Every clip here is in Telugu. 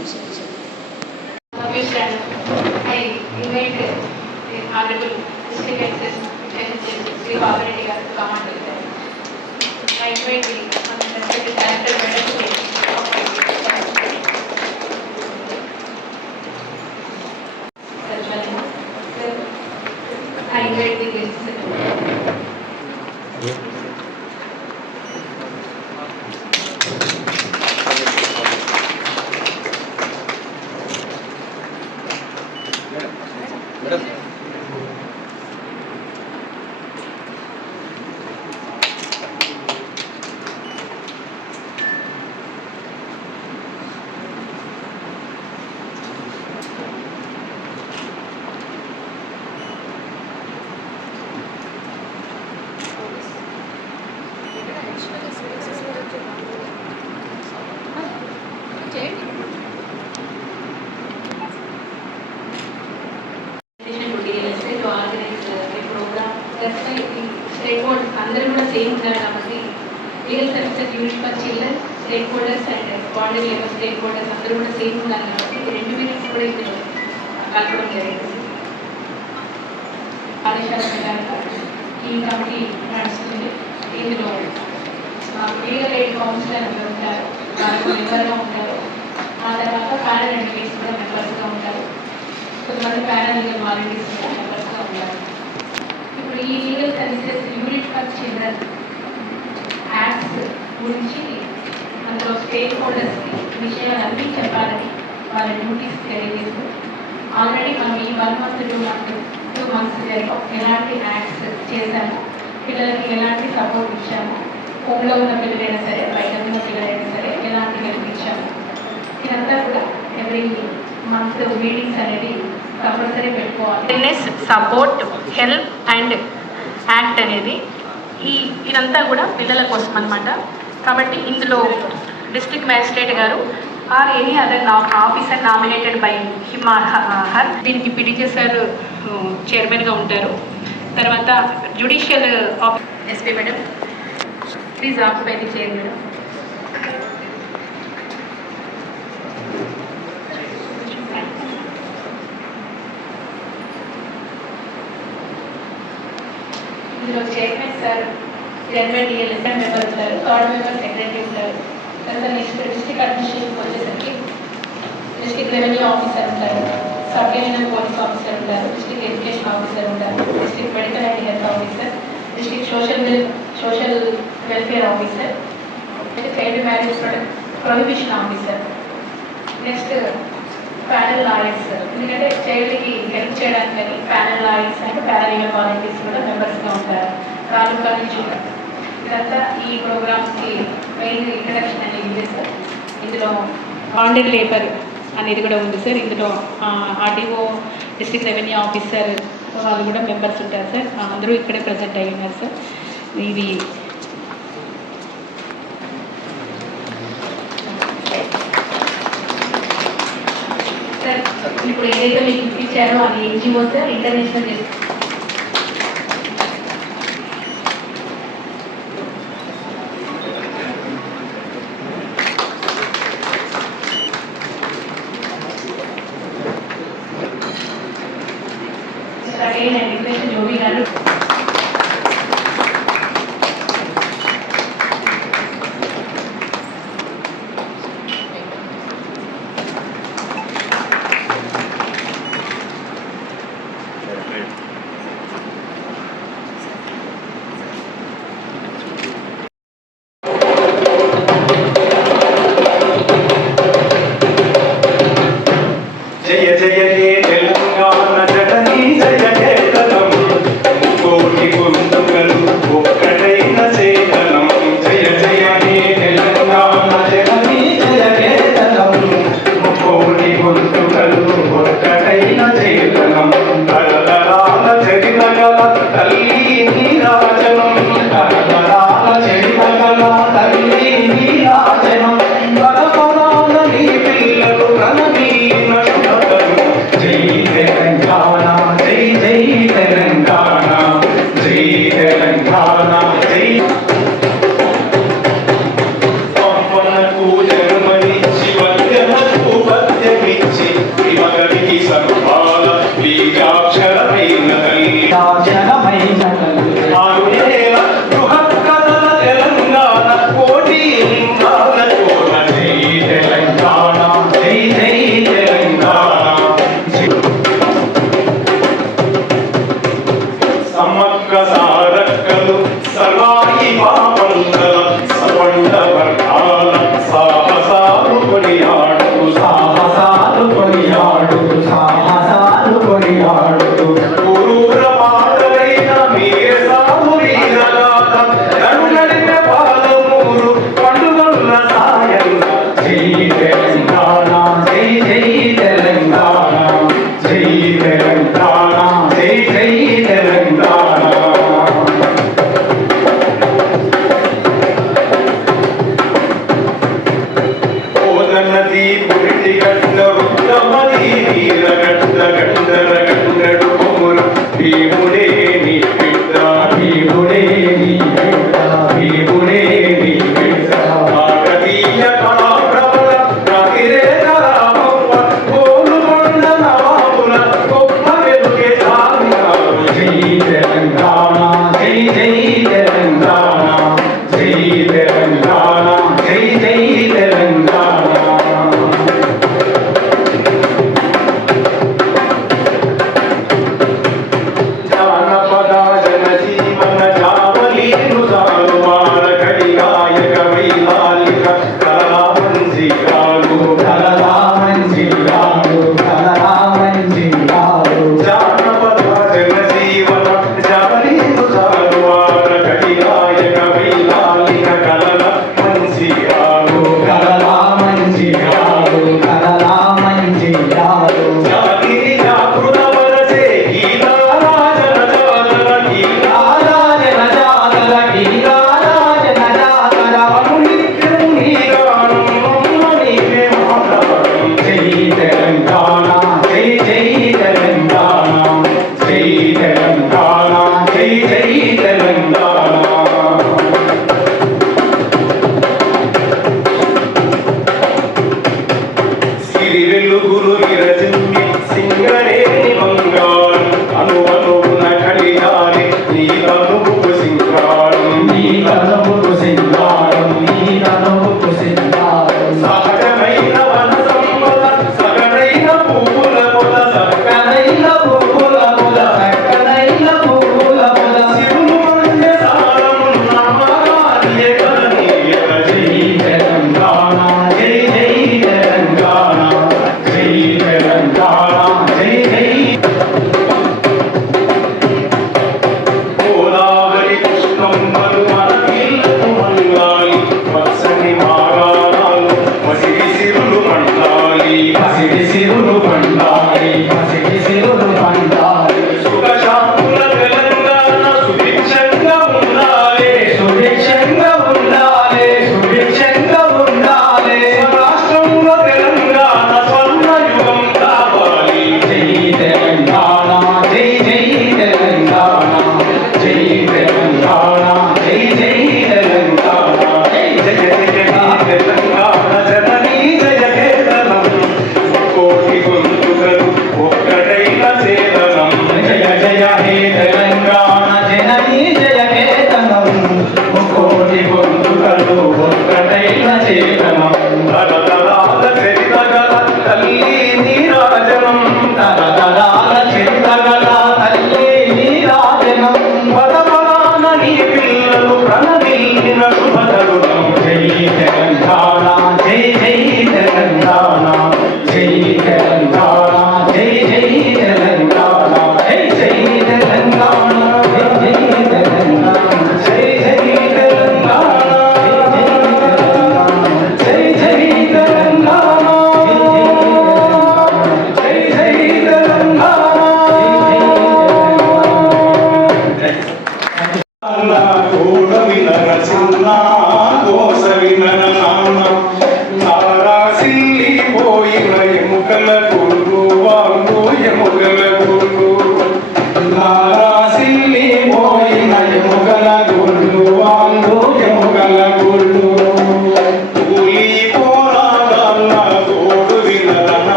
I invite the Honorable District Executive Sri Bhavareti garu to come and deliver. I invite the respected Director Madam to I invite the guests. అందరూ కూడా సేమ్ ఉన్నారు కాబట్టి legal services unit for children stakeholders and boundary level stakeholders అందరూ కూడా సేమ్ ఉన్నారు కాబట్టి 2 మీటింగ్స్ కూడా ఇందులో కలపడం జరిగింది. ఆదేశాల ప్రకారంగా ఈ కమిటీ నడుస్తుంది. ఇందులో లీగల్ ఎయిడ్ కౌన్సిలర్ ఉంటారు, వారు మెంబర్గా ఉంటారు. ఆ తర్వాత ప్యానల్ ఎంటిటీస్ కూడా మెంబర్స్గా ఉంటారు. కొంతమంది ప్యానల్ లీగల్ వాలంటీర్స్ కూడా మెంబర్స్గా ఉంటారు. ఇప్పుడు ఈ legal services unit for children acts గురించి అందులో స్టేక్ హోల్డర్స్కి విషయాలన్నీ చెప్పాలని వాళ్ళ డ్యూటీస్ తెలియజేస్తూ ఆల్రెడీ మనం ఈ 1 month 2 months ఎలాంటి యాక్ట్స్ చేశాము, పిల్లలకి ఎలాంటి సపోర్ట్ ఇచ్చాము, హోమ్లో ఉన్న పిల్లలైనా సరే బయట ఉన్న పిల్లలైనా సరే ఎలాంటి హెల్ప్ ఇచ్చాము, ఇదంతా కూడా ఎవ్రీ మంత్ మీటింగ్స్ అనేది కంపల్సరీ పెట్టుకోవాలి. Fitness support help and act అనేది ఇదంతా కూడా పిల్లల కోసం అనమాట. కాబట్టి ఇందులో డిస్ట్రిక్ట్ మ్యాజిస్ట్రేట్ గారు or any other officer nominated by him or her దీనికి పిడిజే సార్ చైర్మన్గా ఉంటారు. తర్వాత judicial SP madam please occupy the chair madam. ఇందులో చైర్మన్ సార్, చైర్మన్ డిఎల్ఎస్ఎం మెంబర్ ఉంటారు, థర్డ్ మెంబర్ సెక్రటరీ ఉంటారు. తర్వాత నెక్స్ట్ డిస్ట్రిక్ట్ అడ్మినిస్ట్రేషన్ వచ్చేసరికి డిస్ట్రిక్ట్ రెవెన్యూ ఆఫీసర్ ఉంటారు, సబ్ డివిజనల్ పోలీస్ ఆఫీసర్ ఉంటారు, డిస్ట్రిక్ట్ ఎడ్యుకేషన్ ఆఫీసర్ ఉంటారు, district medical and health officer, district social welfare officer, child marriage prohibition officer, next panel lawyers. ఎందుకంటే చైల్డ్కి హెల్ప్ చేయడానికి కానీ panel lawyers and paralegal volunteers కూడా మెంబర్స్గా ఉంటారు. తాలూకా నుంచి ఇదంతా ఈ ప్రోగ్రామ్స్కి మెయిన్ ఇంట్రడక్షన్ అనేది ఉంది సార్. ఇందులో బాండెడ్ లేబర్ అనేది కూడా ఉంది సార్. ఇందులో ఆర్డీఓ, డిస్ట్రిక్ట్ రెవెన్యూ ఆఫీసర్ వాళ్ళు కూడా మెంబర్స్ ఉంటారు సార్. అందరూ ఇక్కడే ప్రజెంట్ అయ్యి ఉన్నారు సార్. ఇది సార్ ఇప్పుడు ఏదైతే మీకు ఇప్పించారో అది NGO sir, international again and request Jovi Garu.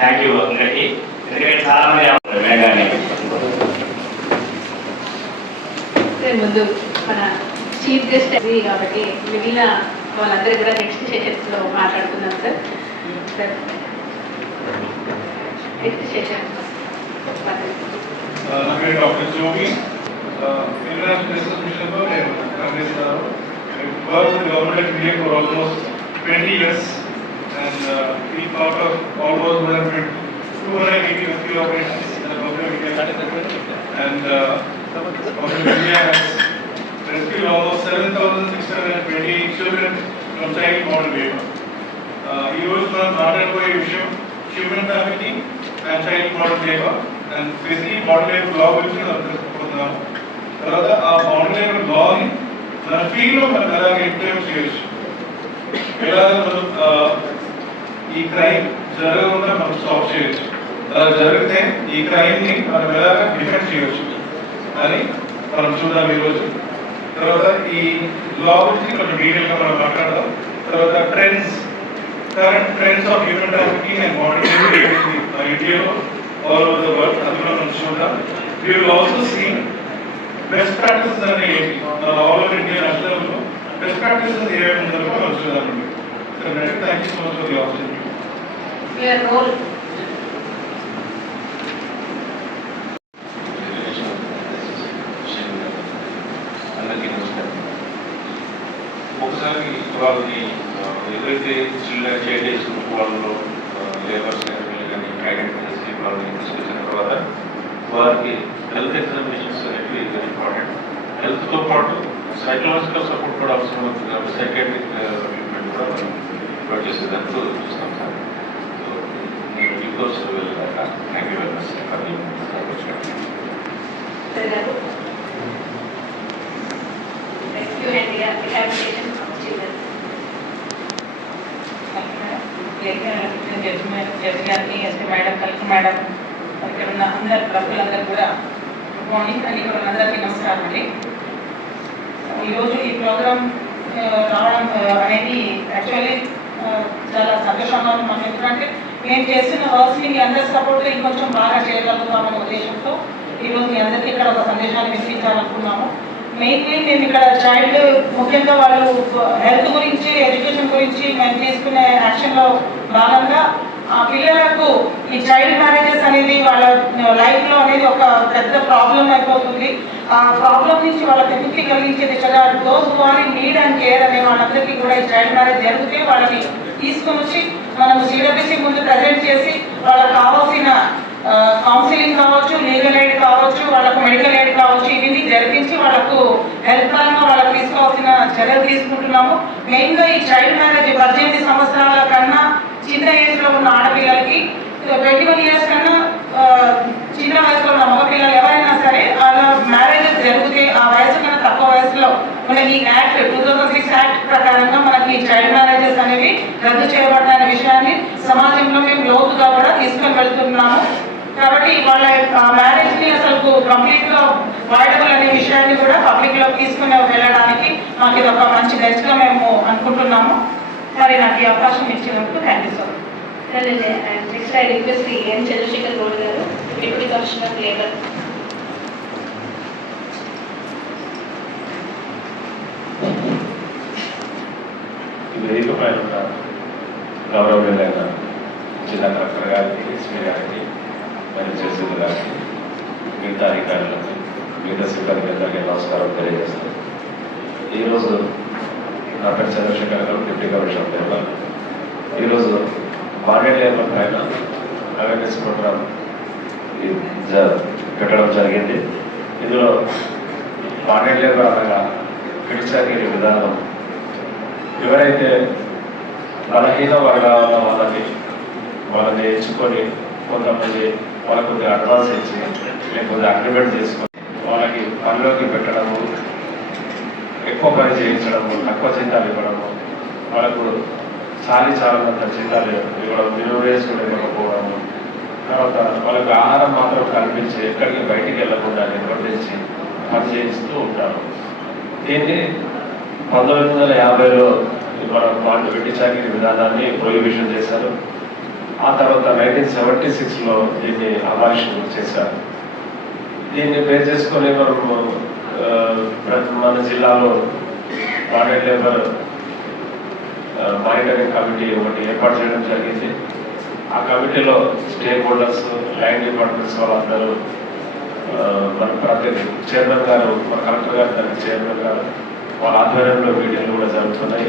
Thank you అందరికీ. ఎందుకంటే చాలా మంది వేగానే ముందు మన చీఫ్ గెస్ట్ అది కాబట్టి మిగిలిన వాళ్ళందరూ కూడా నెక్స్ట్ సెషన్స్లో మాట్లాడుతున్నాం సార్. నెక్స్ట్ సెషన్ నా పేరు డాక్టర్ జోగి. ఇంటర్నేషనల్ బిజినెస్ మిషన్లో నేను పనిచేస్తున్నాను. Work with government of India for almost 20 years and we part of almost 280 operations in the government of India and government of India has rescued almost 7,620 children from child model labor. ఈ రోజు మనం మాట్లాడబోయే విషయం human trafficking and child model labour and basically model labour law గురించి మనం తెలుసుకుంటున్నాము. తర్వాత ఆ మోడల్ లేబర్ లాని మన ఫీల్డ్లో మనం ఎలాగ ఇంప్లిమెంట్ చేయవచ్చు, ఎలాగ మనం ఈ క్రైమ్ జరగకుండా మనం స్టాప్ చేయొచ్చు, అలా జరిగితే ఈ క్రైమ్ని మనం ఎలాగ డిఫెండ్ చేయవచ్చు అని మనం చూద్దాం ఈరోజు. తర్వాత ఈ లా గురించి కొంచెం డీటెయిల్గా మనం మాట్లాడదాం. తర్వాత current trends of human trafficking and modern slavery in India all over the world. అందులో మనం చూద్దాం. We will also see best practices అనేవి all over India national లో best practices ఏమేమి ఉందో మనం చూద్దామండి. So thank you so much for the opportunity. your role. అందరికీ నమస్కారం. ఒకసారి వాళ్ళని ఎవరైతే చిల్డ్రన్ చైల్డ్ ఏజ్ గ్రూప్ వాళ్ళలో లేబర్స్ కానీ ఐడెంటిఫై చేసి వాళ్ళని తీసుకొచ్చిన తర్వాత వారికి హెల్త్ ఎగ్జామినేషన్స్ అనేవి వెరీ ఇంపార్టెంట్. హెల్త్తో పాటు సైకలాజికల్ సపోర్ట్ కూడా అవసరం అవుతుంది కాబట్టి సైకాట్రిక్ ట్రీట్మెంట్ కూడా మనం ప్రొవైడ్ చేసేదానికి చూస్తాం సార్. సో నేను because thank you very much for the opportunity. Rescue and rehabilitation of children. Judge గారికి, ఎస్పీ మేడం, కలెక్టర్ మేడం, ఇక్కడ ఉన్న అందరు ప్రజలందరూ కూడా గుడ్ మార్నింగ్ అని ఇక్కడ అందరికీ నమస్కారం అండి. ఈరోజు ఈ ప్రోగ్రామ్ రావడం అనేది యాక్చువల్లీ చాలా సంతోషంగా ఉంది మాకు. ఎందుకంటే మేము చేస్తున్న వర్క్స్ని మీ అందరి సపోర్ట్తో ఇంకొంచెం బాగా చేయగలుగుతామనే ఉద్దేశంతో ఈరోజు మీ అందరికీ ఇక్కడ ఒక సందేశాన్ని వినిపించాలనుకున్నాము. మెయిన్లీ మేము ఇక్కడ చైల్డ్ ముఖ్యంగా వాళ్ళు హెల్త్ గురించి, ఎడ్యుకేషన్ గురించి మేము తీసుకునే యాక్షన్లో భాగంగా ఆ పిల్లలకు ఈ చైల్డ్ మ్యారేజెస్ అనేది వాళ్ళ లైఫ్లో అనేది ఒక పెద్ద ప్రాబ్లం అయిపోతుంది. ఆ ప్రాబ్లం నుంచి వాళ్ళకి విముక్తి కలిగించే దిశగా those who need and care అనే వాళ్ళందరికీ కూడా ఈ చైల్డ్ మ్యారేజ్ జరిగితే వాళ్ళని తీసుకొని వచ్చి మనము సిడబ్ల్యూసీ ముందు ప్రజెంట్ చేసి వాళ్ళకి కావాల్సిన కౌన్సిలింగ్ కావచ్చు, లీగల్ ఎయిడ్ కావచ్చు, వాళ్ళకు మెడికల్ ఎయిడ్ కావచ్చు, ఇవన్నీ జరిపించి వాళ్ళకు హెల్త్ పరంగా వాళ్ళకి తీసుకోవాల్సిన చర్యలు తీసుకుంటున్నాము. మెయిన్గా ఈ చైల్డ్ మ్యారేజ్ 18 సంవత్సరాల కన్నా చిన్న ఏజ్లో ఉన్న ఆడపిల్లలకి, 21 years కన్నా చిన్న వయసులో ఉన్న మగపిల్లలు ఎవరైనా సరే వాళ్ళ మ్యారేజెస్ జరిగితే ఆ వయసు కన్నా తక్కువ వయసులో మనకి ఈ యాక్ట్ 2006 యాక్ట్ ప్రకారంగా మనకి చైల్డ్ మ్యారేజెస్ అనేవి రద్దు చేయబడ్డాయనే విషయాన్ని సమాజంలో మేము లోతుగా కూడా తీసుకొని వెళ్తున్నాము. కాబట్టి వాళ్ళ మ్యారేజ్ని అసలు కంప్లీట్గా వాయిడబుల్ అనే విషయాన్ని కూడా పబ్లిక్లో తీసుకుని వెళ్ళడానికి మాకు ఇది ఒక మంచి బెస్ట్గా మేము అనుకుంటున్నాము. మరి నాకు ఈ అవకాశం ఇచ్చినందుకు thank you so much. Next I request N Chandrashekar Goud గారు, డిప్యూటీ కమిషనర్ లేబర్. వేదిక పైన ఉన్న గౌరవనీయులైన జిల్లా కలెక్టర్ గారికి, ఎస్పీ గారికి, మరియు చేసేది గారికి, మిగతా అధికారులకు, మిగతా సిబ్బంది అందరికీ నమస్కారం తెలియజేస్తాను. ఈరోజు నా పేరు చంద్రశేఖర్ గారు, డిప్యూటీ కమిషనర్ లేబర్. ఈరోజు మార్కెట్ లేబర్ పైన అవేర్నెస్ ప్రోగ్రామ్ పెట్టడం జరిగింది. ఇందులో మార్కెట్ లేబర్ అనగా క్రిటికల్ విధానం, ఎవరైతే బలహీన వర్గాల వాళ్ళని ఎంచుకొని కొంతమంది వాళ్ళకు కొద్దిగా అడ్వాన్స్ ఇచ్చి లేకపోతే అగ్రిమెంట్ చేసుకొని వాళ్ళకి పనిలోకి పెట్టడము, ఎక్కువ పని చేయించడము, తక్కువ జీతాలు ఇవ్వడము, వాళ్ళకు చాలినంత జీతాలు ఇవ్వడం, మినిమం వేజ్ కూడా ఇవ్వకపోవడము, తర్వాత వాళ్ళకి ఆహారం మాత్రం కల్పించి ఎక్కడికి బయటికి వెళ్లకుండా నిర్వర్తించి పని చేయిస్తూ ఉంటారు. దీన్ని 1950లో మన వెట్టి చాకిరీ విధానాన్ని ప్రొహిబిషన్ చేశారు. ఆ తర్వాత 1976లో దీన్ని అబాలిషన్ చేశారు. దీన్ని బేస్ చేసుకొని మనము మన జిల్లాలో బాండెడ్ లేబర్ మానిటరింగ్ కమిటీ ఒకటి ఏర్పాటు చేయడం జరిగింది. ఆ కమిటీలో స్టేక్ హోల్డర్స్, ల్యాండ్ డిపార్ట్మెంట్స్ వాళ్ళందరూ, మన ప్రతి చైర్మన్ గారు, మన కలెక్టర్ గారు దానికి చైర్మన్ గారు, వాళ్ళ ఆధ్వర్యంలో మీటింగ్లు కూడా జరుగుతున్నాయి.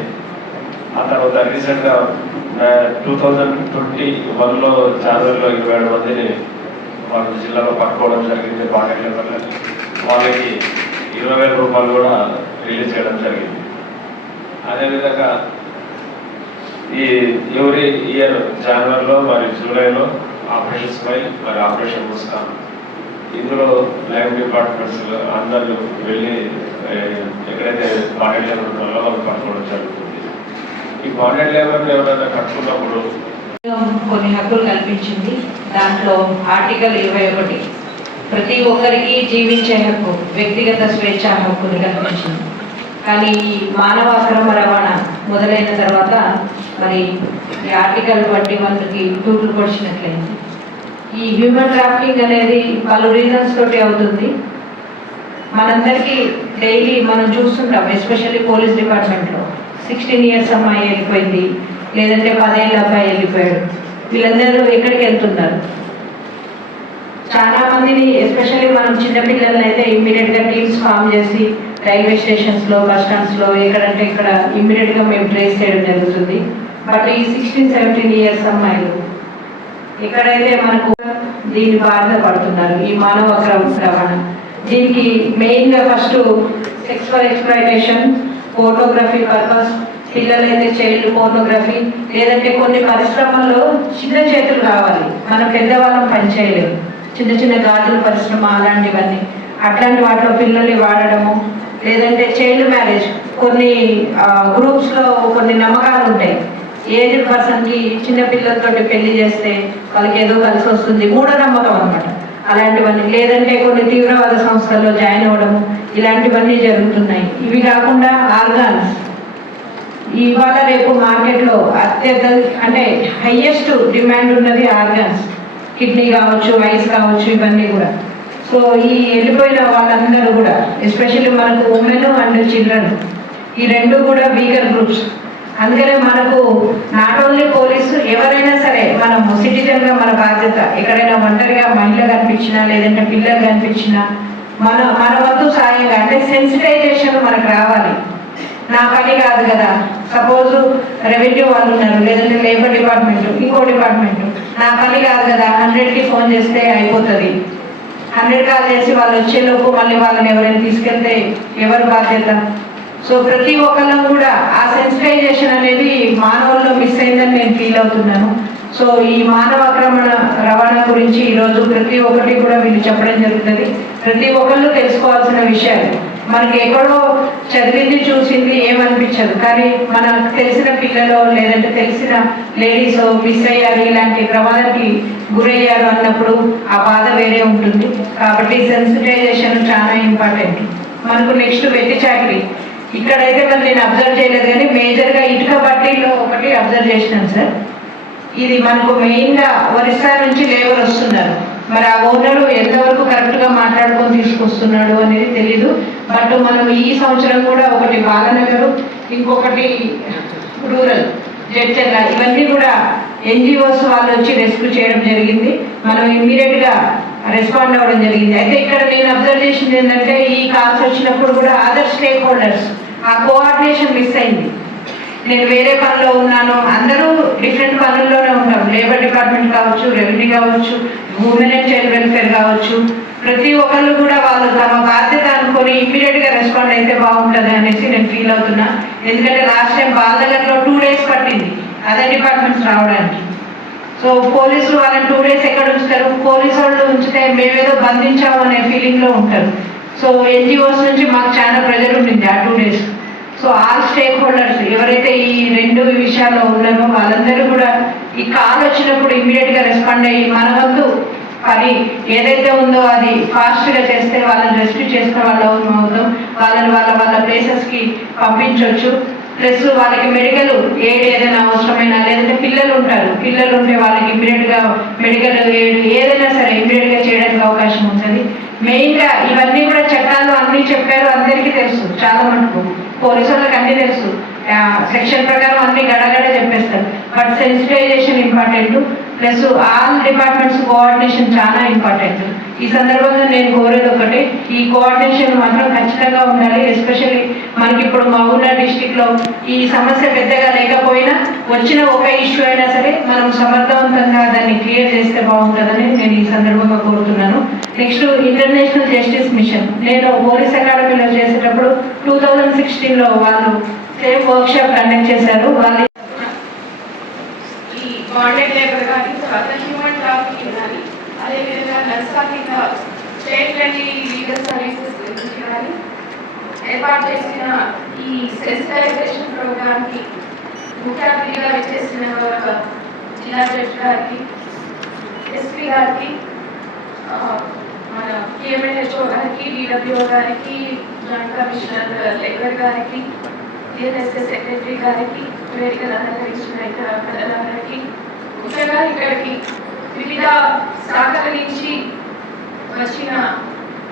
ఆ తర్వాత రీసెంట్గా 2021లో జనవరిలో 27 మందిని వాళ్ళ జిల్లాలో పట్టుకోవడం జరిగింది. బాండెడ్ లేబర్లని వాళ్ళకి 20,000 రూపాయలు కూడా రిలీజ్ చేయడం జరిగింది. అదేవిధంగా ఈ ఎవ్రీ ఇయర్ జనవరిలో మరియు జూలైలో ఆపరేషన్ స్మైల్ మరి ఆపరేషన్ ముస్కాన్, ఇందులో ల్యాండ్ డిపార్ట్మెంట్స్ అందరూ వెళ్ళి ఎక్కడైతే బాండెడ్ లేబర్ ఉన్నారో వాళ్ళు పట్టుకోవడం జరుగుతుంది. ఈ బాండెడ్ లేబర్ని ఎవరైనా కట్టుకున్నప్పుడు కొన్ని హక్కులు కల్పించింది. దాంట్లో ఆర్టికల్ 21 ప్రతి ఒక్కరికి జీవించే హక్కు, వ్యక్తిగత స్వేచ్ఛ హక్కుని కల్పించింది. కానీ ఈ మానవ అక్రమ రవాణా మొదలైన తర్వాత మరి ఈ ఆర్టికల్ 21కి తూట్లు పొడిచినట్లయింది. ఈ హ్యూమన్ ట్రాఫికింగ్ అనేది పలు రీజన్స్ తోటి అవుతుంది. మనందరికీ డైలీ మనం చూస్తుంటాం, ఎస్పెషల్లీ పోలీస్ డిపార్ట్మెంట్లో 16 ఇయర్స్ అమ్మాయి వెళ్ళిపోయింది, లేదంటే 10 ఏళ్ళ అబ్బాయి వెళ్ళిపోయాడు. వీళ్ళందరూ ఎక్కడికి వెళ్తున్నారు? చాలా మందిని, ఎస్పెషల్లీ మనం చిన్నపిల్లలని అయితే ఇమ్మీడియట్గా టీమ్స్ ఫామ్ చేసి రైల్వే స్టేషన్స్లో, బస్ స్టాండ్స్లో ఎక్కడంటే ఇక్కడ ఇమ్మీడియట్గా మేము ట్రేస్ చేయడం జరుగుతుంది. బట్ ఈ 16-17 ఇయర్స్ అమ్మాయిలు ఎక్కడైతే మనకు దీని బాధ పడుతున్నారు, ఈ మానవ అక్రమ రవాణా. దీనికి మెయిన్గా first sexual exploitation, photography purpose, పిల్లలైతే చైల్డ్ ఫోటోగ్రఫీ, లేదంటే కొన్ని పరిశ్రమల్లో చిన్న చేతులు కావాలి, మనం పెద్దవాళ్ళం పనిచేయలేము, చిన్న చిన్న గాజుల పరిశ్రమ అలాంటివన్నీ, అట్లాంటి వాటిలో పిల్లల్ని వాడడము, లేదంటే చైల్డ్ మ్యారేజ్. కొన్ని గ్రూప్స్లో కొన్ని నమ్మకాలు ఉంటాయి, ఏజ్డ్ పర్సన్కి చిన్న పిల్లలతోటి పెళ్లి చేస్తే వాళ్ళకి ఏదో కలిసి వస్తుంది, మూఢనమ్మకం అన్నమాట. అలాంటివన్నీ, లేదంటే కొన్ని తీవ్రవాద సంస్థల్లో జాయిన్ అవ్వడము, ఇలాంటివన్నీ జరుగుతున్నాయి. ఇవి కాకుండా ఆర్గాన్స్, ఇవాళ రేపు మార్కెట్లో అంటే హైయెస్ట్ డిమాండ్ ఉన్నది ఆర్గాన్స్, కిడ్నీ కావచ్చు, ఐస్ కావచ్చు, ఇవన్నీ కూడా. సో ఈ వెళ్ళిపోయిన వాళ్ళందరూ కూడా, ఎస్పెషల్లీ మనకు ఉమెన్ అండ్ చిల్డ్రన్, ఈ రెండు కూడా వీకర్ గ్రూప్స్. అందుకనే మనకు నాట్ ఓన్లీ పోలీసు, ఎవరైనా సరే మనము సిటిజన్గా మన బాధ్యత, ఎక్కడైనా ఒంటరిగా మహిళ కనిపించినా, లేదంటే పిల్లలు కనిపించినా మన వంతు సాయంగా, అంటే సెన్సిటైజేషన్ మనకు రావాలి. నా పని కాదు కదా, సపోజ్ రెవెన్యూ వాళ్ళు ఉన్నారు, లేదంటే లేబర్ డిపార్ట్మెంట్, ఇంకో డిపార్ట్మెంట్, నా పని కాదు కదా, 100కి ఫోన్ చేస్తే అయిపోతుంది. 100 కాల్ చేసి వాళ్ళు వచ్చేలోపు మళ్ళీ వాళ్ళని ఎవరైనా తీసుకెళ్తే ఎవరు బాధ్యత? సో ప్రతి ఒక్కళ్ళు కూడా ఆ సెన్సిటైజేషన్ అనేది మానవుల్లో మిస్ అయిందని నేను ఫీల్ అవుతున్నాను. సో ఈ మానవ ఆక్రమణ రవాణా గురించి ఈరోజు ప్రతి ఒక్కటి కూడా వీళ్ళు చెప్పడం జరుగుతుంది. ప్రతి ఒక్కళ్ళు తెలుసుకోవాల్సిన విషయాలు. మనకి ఎక్కడో చదివింది చూసింది ఏమనిపించదు, కానీ మనకు తెలిసిన పిల్లలు లేదంటే తెలిసిన లేడీస్ మిస్ అయ్యారు, ఇలాంటి ప్రమాదానికి గురయ్యారు అన్నప్పుడు ఆ బాధ వేరే ఉంటుంది. కాబట్టి సెన్సిటైజేషన్ చాలా ఇంపార్టెంట్. మనకు నెక్స్ట్ వెట్టి చాకరీ, ఇక్కడైతే మరి నేను అబ్జర్వ్ చేయలేదు, కానీ మేజర్గా ఇటుక బట్టీలో ఒకటి అబ్జర్వ్ చేసినాను సార్. ఇది మనకు మెయిన్గా ఒరిస్సా నుంచి లేబర్ వస్తున్నారు. మరి ఆ ఓనరు ఎంతవరకు కరెక్ట్గా మాట్లాడుకొని తీసుకొస్తున్నాడు అనేది తెలీదు. బట్ మనం ఈ సంవత్సరం కూడా ఒకటి బాలనగరు, ఇంకొకటి రూరల్ జడ్చెర్ల, ఇవన్నీ కూడా NGOs వాళ్ళు వచ్చి రెస్క్యూ చేయడం జరిగింది. మనం ఇమ్మీడియట్గా రెస్పాండ్ అవ్వడం జరిగింది. అయితే ఇక్కడ నేను అబ్జర్వ్ చేసింది ఏంటంటే, ఈ కాల్స్ వచ్చినప్పుడు కూడా అదర్ స్టేక్ హోల్డర్స్ ఆ కోఆర్డినేషన్ మిస్ అయింది. నేను వేరే పనిలో ఉన్నాను, అందరూ డిఫరెంట్ పనుల్లోనే ఉంటాం, లేబర్ డిపార్ట్మెంట్ కావచ్చు, రెవెన్యూ కావచ్చు, ఉమెన్ అండ్ చైల్డ్ వెల్ఫేర్ కావచ్చు, ప్రతి ఒక్కళ్ళు కూడా వాళ్ళు తమ బాధ్యత అనుకొని ఇమ్మీడియట్గా రెస్పాండ్ అయితే బాగుంటుంది అనేసి నేను ఫీల్ అవుతున్నా. ఎందుకంటే లాస్ట్ టైం బాలనగర్లో 2 days పట్టింది అదర్ డిపార్ట్మెంట్స్ రావడానికి. సో పోలీసులు వాళ్ళని 2 days ఎక్కడ ఉంచుతారు? పోలీసు వాళ్ళు ఉంచితే మేమేదో బంధించాము అనే ఫీలింగ్లో ఉంటారు. సో NGOs నుంచి మాకు చాలా ప్రెజర్ ఉండింది ఆ 2 days. So all stake holders ఎవరైతే ఈ 2 విషయాల్లో ఉన్నారో వాళ్ళందరూ కూడా ఈ కాల్ వచ్చినప్పుడు ఇమ్మీడియట్గా రెస్పాండ్ అయ్యి మన వంతు పని ఏదైతే ఉందో అది ఫాస్ట్గా చేస్తే వాళ్ళని రెస్క్యూ చేసిన వాళ్ళు అవుతాం, వాళ్ళని వాళ్ళ ప్లేసెస్కి పంపించవచ్చు. ప్లస్ వాళ్ళకి మెడికల్ ఎయిడ్ ఏదైనా అవసరమైనా, లేదంటే పిల్లలు ఉంటారు, పిల్లలు ఉంటే వాళ్ళకి ఇమ్మీడియట్గా మెడికల్ ఎయిడ్ ఏదైనా సరే ఇమ్మీడియట్గా చేయడానికి అవకాశం ఉంటుంది. మెయిన్గా ఇవన్నీ కూడా చట్టాలు అన్నీ చెప్పారు, అందరికీ తెలుసు, చాలా మటుకు పోలీసు వాళ్ళకి అన్నీ తెలుసు, సెక్షన్ ప్రకారం అన్ని గడగడ చెప్పేస్తారు. But sensitisation important, plus all departments coordination చాలా ఇంపార్టెంట్. ఈ సందర్భంగా నేను కోరేది ఒకటి, ఈ కోఆర్డినేషన్ మాత్రం ఖచ్చితంగా ఉండాలి. ఎస్పెషల్లీ మనకి ఇప్పుడు మహబూబ్నగర్ డిస్టిక్లో ఈ సమస్య పెద్దగా లేకపోయినా వచ్చిన ఒక ఇష్యూ అయినా సరే మనం సమర్థవంతంగా దాన్ని క్లియర్ చేస్తే బాగుంటుందని నేను ఈ సందర్భంగా కోరుతున్నాను. నెక్స్ట్ ఇంటర్నేషనల్ జస్టిస్ మిషన్, నేను పోలీస్ అకాడమీలో చేసేటప్పుడు 2016లో వాళ్ళు సేమ్ వర్క్ షాప్ కండక్ట్ చేశారు. వాళ్ళు ఈ బాండెడ్ లేబర్ కానీ, తర్వాత హ్యూమన్ ట్రాఫికింగ్ కానీ, అదేవిధంగా నర్సా కింద స్టేట్ లెవెల్ లీగల్ సర్వీసెస్ గురించి కానీ ఏర్పాటు చేసిన ఈ సెన్సిటైజేషన్ ప్రోగ్రామ్కి ముఖ్య అతిథిగా వచ్చేసిన జిల్లా జడ్జి గారికి, ఎస్పీ గారికి, మన కేఎంఎన్హెచ్ఓ గారికి, డిడబ్ల్యూఓ గారికి, జాయింట్ కమిషనర్ లేబర్ గారికి, డిఎన్ఎస్ఏ సెక్రటరీ గారికి, వేదికలు అలంకరించిన ఇతర పెద్దలందరికీ, ముఖ్యంగా ఇక్కడికి వివిధ శాఖల నుంచి వచ్చిన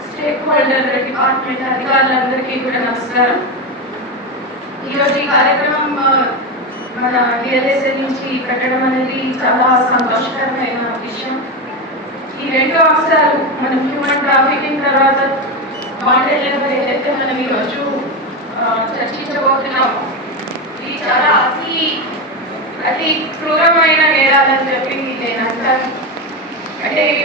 స్టేక్ హోల్డర్ డిపార్ట్మెంట్ అధికారులందరికీ కూడా నమస్కారం. ఈరోజు ఈ కార్యక్రమం మన డిఎల్ఎస్ఏ నుంచి పెట్టడం అనేది చాలా సంతోషకరమైన విషయం. ఈ రెండు అంశాలు మనం హ్యూమన్ ట్రాఫికింగ్ తర్వాత బాండెడ్ లేబర్ ఏదైతే మనం ఈరోజు చర్చించబోతున్నాం, ఇది చాలా అతి క్రూరమైన నేరాలని చెప్పి నేను అంటాను. అంటే ఇవి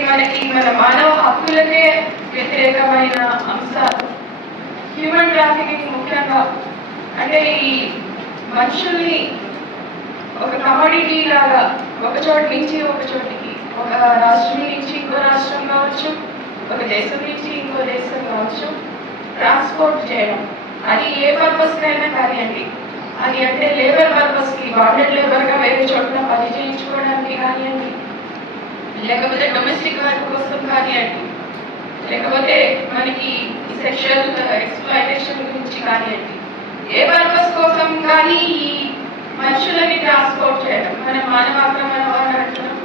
మన మానవ హక్కులకే వ్యతిరేకమైన అంశాలు. హ్యూమన్ ట్రాఫికింగ్ ముఖ్యంగా అంటే ఈ మనుషుల్ని ఒక కమోడిటీ లాగా ఒక చోటు నుంచి ఒక చోటికి, ఒక రాష్ట్రం నుంచి ఇంకో రాష్ట్రం కావచ్చు, ఒక దేశం నుంచి ఇంకో దేశం కావచ్చు, ట్రాన్స్పోర్ట్ చేయడం. అది ఏ పర్పస్కైనా కానివ్వండి, అది అంటే లేబర్ పర్పస్కి, బాండెడ్ లేబర్గా వేరే చోట్ల పని చేయించుకోవడానికి కానివ్వండి, లేకపోతే డొమెస్టిక్ వర్క్ కోసం కానివ్వండి, లేకపోతే మనకి సెక్షువల్ ఎక్స్‌ప్లాయిటేషన్ గురించి కానివ్వండి, ఏ పర్పస్ కోసం కానీ ఈ మనుషులని ట్రాన్స్పోర్ట్ చేయడం మన మానవాక్రమణ అంటున్నాం.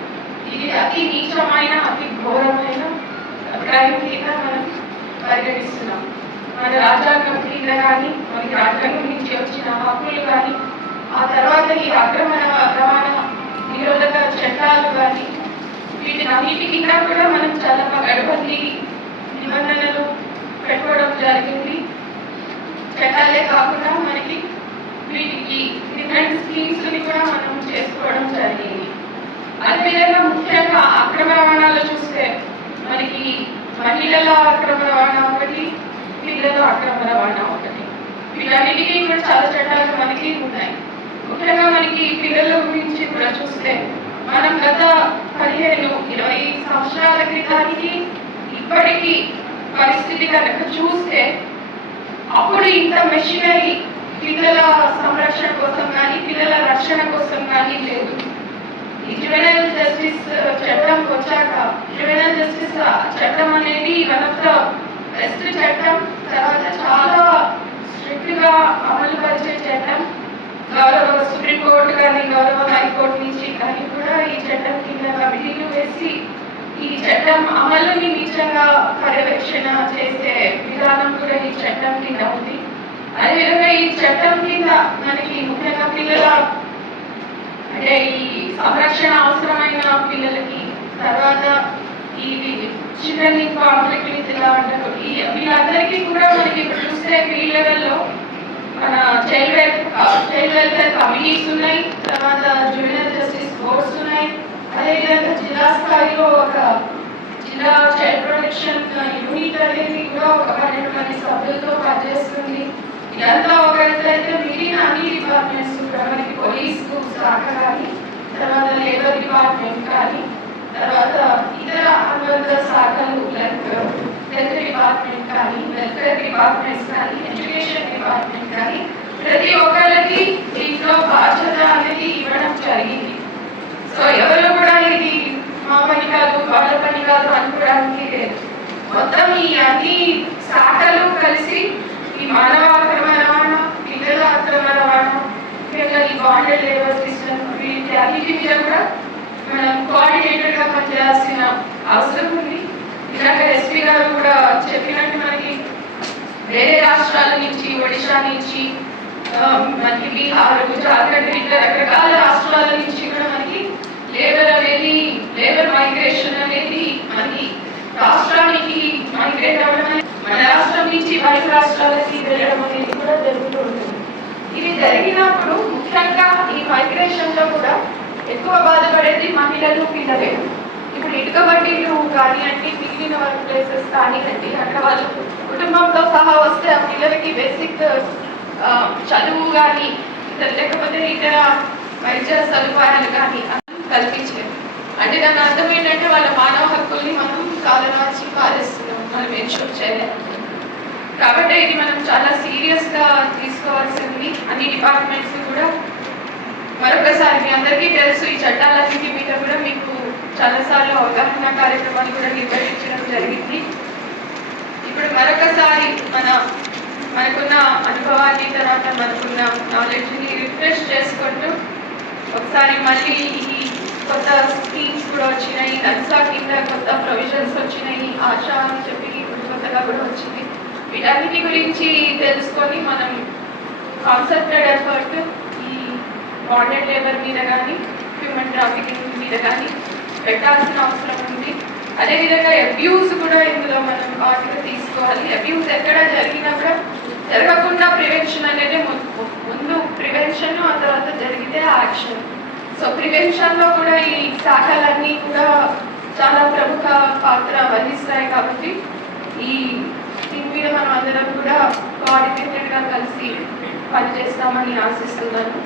ఇది అతి నీచమైన, అతి ఘోరమైన క్రైమ్ కింద మనం పరిగణిస్తున్నాం. మన రాజ్యాంగం కింద కానీ, మనకి రాజ్యాంగం నుంచి వచ్చిన హక్కులు కానీ, ఆ తర్వాత ఈ అక్రమణ రవాణా నిరోధక చట్టాలు కానీ, వీటినన్నిటి కింద కూడా మనం చాలా గడపల్లి నిబంధనలు పెట్టుకోవడం జరిగింది. చట్టాలే కాకుండా మనకి వీటికి డిఫరెంట్ స్కీమ్స్ని కూడా మనం చేసుకోవడం జరిగింది. అదేవిధంగా ముఖ్యంగా అక్రమ రవాణాలో చూస్తే మనకి మహిళల అక్రమ రవాణా ఒకటి, పిల్లల అక్రమ రవాణా ఒకటి, వీటన్నిటికీ కూడా చాలా చట్టాలు మనకి ఉన్నాయి. ముఖ్యంగా మనకి పిల్లల గురించి కూడా చూస్తే మనం గత 15-20 సంవత్సరాల క్రితానికి ఇప్పటికీ పరిస్థితి కనుక చూస్తే అప్పుడు ఇంత మెషినరీ పిల్లల సంరక్షణ కోసం కానీ, పిల్లల రక్షణ కోసం కానీ లేదు. ఈ జువెనైల్ జస్టిస్ చట్టం వచ్చాక, జువెనైల్ జస్టిస్ చట్టం అనేది వన్ ఆఫ్ ద బెస్ట్ చట్టం. తర్వాత చాలా స్ట్రిక్ట్ గా అమలు పరిచే చట్టం. గౌరవ సుప్రీంకోర్టు కానీ, గౌరవ హైకోర్టు నుంచి కానీ కూడా ఈ చట్టం కింద కమిటీలు వేసి ఈ చట్టం అమలుని నిజంగా పర్యవేక్షణ చేసే విధానం కూడా ఈ చట్టం కింద ఉంది. అదేవిధంగా ఈ చట్టం కింద మనకి ముఖ్యంగా పిల్లల అంటే ఈ సంరక్షణ అవసరమైన పిల్లలకి, తర్వాత ఈ children in conflict with law అంటారు, వీళ్ళందరికీ కూడా మనకి ఇప్పుడు చూస్తే ఫీల్డ్ లెవెల్లో మన చైల్డ్ వెల్ఫేర్ కమిటీస్ ఉన్నాయి, తర్వాత జువెనైల్ జస్టిస్ బోర్డ్స్ ఉన్నాయి. అదేవిధంగా జిల్లా స్థాయిలో ఒక జిల్లా చైల్డ్ ప్రొటెక్షన్ యూనిట్ అనేది కూడా ఒక 12 మంది సభ్యులతో పనిచేస్తుంది. ఇదంతా ఒకరైతే మిగిలిన అన్ని డిపార్ట్మెంట్స్ కూడా మనకి పోలీసు శాఖ కానీ, తర్వాత లేబర్ డిపార్ట్మెంట్ కానీ, తర్వాత ఇతర అనుబంధ శాఖలు హెల్త్ డిపార్ట్మెంట్ కానీ, వెల్ఫేర్ డిపార్ట్మెంట్స్ కానీ, ఎడ్యుకేషన్ డిపార్ట్మెంట్ కానీ, ప్రతి ఒక్కరికి దీంట్లో బాధ్యత అనేది ఇవ్వడం జరిగింది. సో ఎవరు కూడా ఇది మా పని కాదు, వాళ్ళ పని కాదు అనుకోవడానికి లేదు. మొత్తం ఈ అన్ని శాఖలు కలిసి ఈ మానవ అక్రమ రవాణా, పిల్లల అక్రమ రవాణా, ఇంకా ఈ బాండెడ్ లేబర్ సిస్టమ్ వీటి అన్నిటి మీద కూడా మనం కోఆర్డినేటర్గా పనిచేయాల్సిన అవసరం ఉంది. ఇందాక ఎస్పీ గారు కూడా చెప్పినట్టు మనకి వేరే రాష్ట్రాల నుంచి, ఒడిశా నుంచి, మనకి బీహార్, జార్ఖండ్ ఇట్లా రకరకాల రాష్ట్రాల నుంచి కూడా మనకి లేబర్ మైగ్రేషన్ అనేది మనకి రాష్ట్రానికి మైగ్రేట్ అవ్వడం, మన రాష్ట్రం నుంచి బయట రాష్ట్రాలకి వెళ్ళడం అనేది కూడా జరుగుతూ ఉంటుంది. ఇది జరిగినప్పుడు ముఖ్యంగా ఈ మైగ్రేషన్ లో కూడా ఎక్కువ బాధపడేది మహిళలు, పిల్లలే. ఇప్పుడు ఇటుక బట్టీలు కానివ్వండి, మిగిలిన వర్క్ ప్లేసెస్ కానివ్వండి, అక్కడ వాళ్ళు కుటుంబంతో సహా వస్తే ఆ పిల్లలకి బేసిక్ చదువు కానీ లేకపోతే ఇతర వైద్య సదుపాయాలు కానీ కల్పించారు. అంటే దాని అర్థం ఏంటంటే వాళ్ళ మానవ హక్కుల్ని మనం కాలనాచి పారేస్తున్నాం, మనం ఎన్షూర్ చేయలేము. కాబట్టి ఇది మనం చాలా సీరియస్గా తీసుకోవాల్సింది. అన్ని డిపార్ట్మెంట్స్ కూడా మరొకసారి మీ అందరికీ తెలుసు, ఈ చట్టాలన్నింటి మీద కూడా మీకు చాలాసార్లు అవగాహన కార్యక్రమాలు కూడా నిర్వహించడం జరిగింది. ఇప్పుడు మరొకసారి మనకున్న అనుభవాన్ని, తర్వాత మనకున్న నాలెడ్జ్ని రిఫ్రెష్ చేసుకుంటూ ఒకసారి మళ్ళీ ఈ కొత్త స్కీమ్స్ కూడా వచ్చినాయి, నన్సా కింద కొత్త ప్రొవిజన్స్ వచ్చినాయి, ఆశా అని చెప్పి కొత్తగా కూడా వచ్చింది. వీటన్నిటి గురించి తెలుసుకొని మనం కాన్సన్ట్రేట్ ఎఫర్ట్ ఈ బాండెడ్ లేబర్ మీద కానీ, హ్యూమన్ ట్రాఫికింగ్ మీద కానీ పెట్టాల్సిన అవసరం ఉంది. అదేవిధంగా అబ్యూస్ కూడా ఇందులో మనం వాటిగా తీసుకోవాలి. అబ్యూస్ ఎక్కడ జరిగినా కూడా జరగకుండా ప్రివెన్షన్ అనేది ముందు ప్రివెన్షన్, ఆ తర్వాత జరిగితే యాక్షన్. సో ప్రివెన్షన్లో కూడా ఈ శాఖలన్నీ కూడా చాలా ప్రముఖ పాత్ర వహిస్తాయి. కాబట్టి ఈ దీని మీద మనం అందరం కూడా కోఆర్డినేటెడ్గా కలిసి పనిచేస్తామని ఆశిస్తున్నాను.